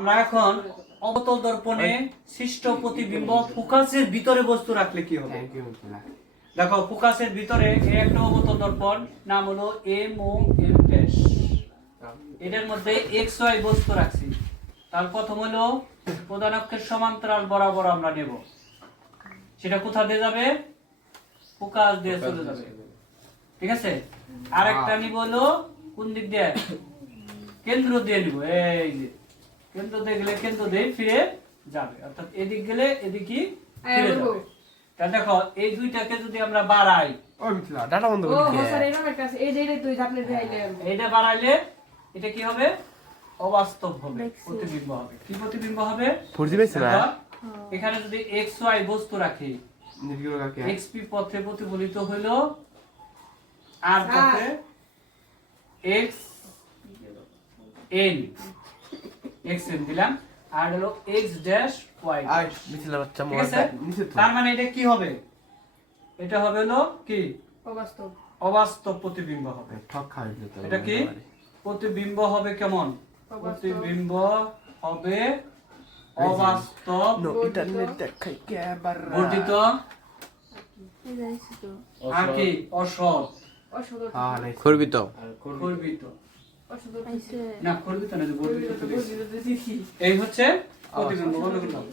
আমরা এখন অবতল দর্পণে সৃষ্ট প্রতিবিম্ব ফোকাসের ভিতরে বস্তু রাখলে কি হবে? দেখো ফোকাসের ভিতরে এই একটা অবতল দর্পণ, নাম হলো এম ও এম ড্যাশ। এটার মধ্যে এক্স ওয়াই বস্তু রাখছি। তার প্রথম হলো প্রধান অক্ষের সমান্তরাল বরাবর আমরা নেব। সেটা কোথা দিয়ে যাবে? ফোকাস দিয়ে চলে যাবে। ঠিক আছে? আরেকটা নিব হলো কোন দিক দিয়ে? কেন্দ্র দিয়ে নিব। এই যে কেন্দ্র দিয়ে গেলে কেন্দ্র দিয়ে ফিরে যাবে, অর্থাৎ এদিক গেলে এদিকই ফিরে যাবে। তাহলে দেখো এই দুইটাকে যদি আমরা বাড়াই, ডাটা বন্ধ ও স্যার এরকম একটা আছে, এই যে তুই আপনি দেখাইলে এইটা বাড়াইলে এটা কি হবে? অবাস্তব হবে, প্রতিবিম্ব হবে। কি প্রতিবিম্ব হবে? দেখো, এখানে যদি এক্স ওয়াই বস্তু রাখি, এক্সপি পথে প্রতিফলিত হইলো আর পথে এক্স এন, এক্স এন দিলাম, আর হলো এক্স ড্যাশ ওয়াই। তার মানে এটা কি হবে? এটা হবে হলো কি? অবাস্তব অবাস্তব প্রতিবিম্ব হবে। এটা কি? প্রতিবিম্ব হবে কেমন? প্রতিবিম্ব হবে অবাস্তব বর্ধিত আর কি? অসৎ খর্বিত খর্বিত না, খর্বিত না, বর্ধিত। এই হচ্ছে প্রতিবিম্ব। বন্ধ করলাম।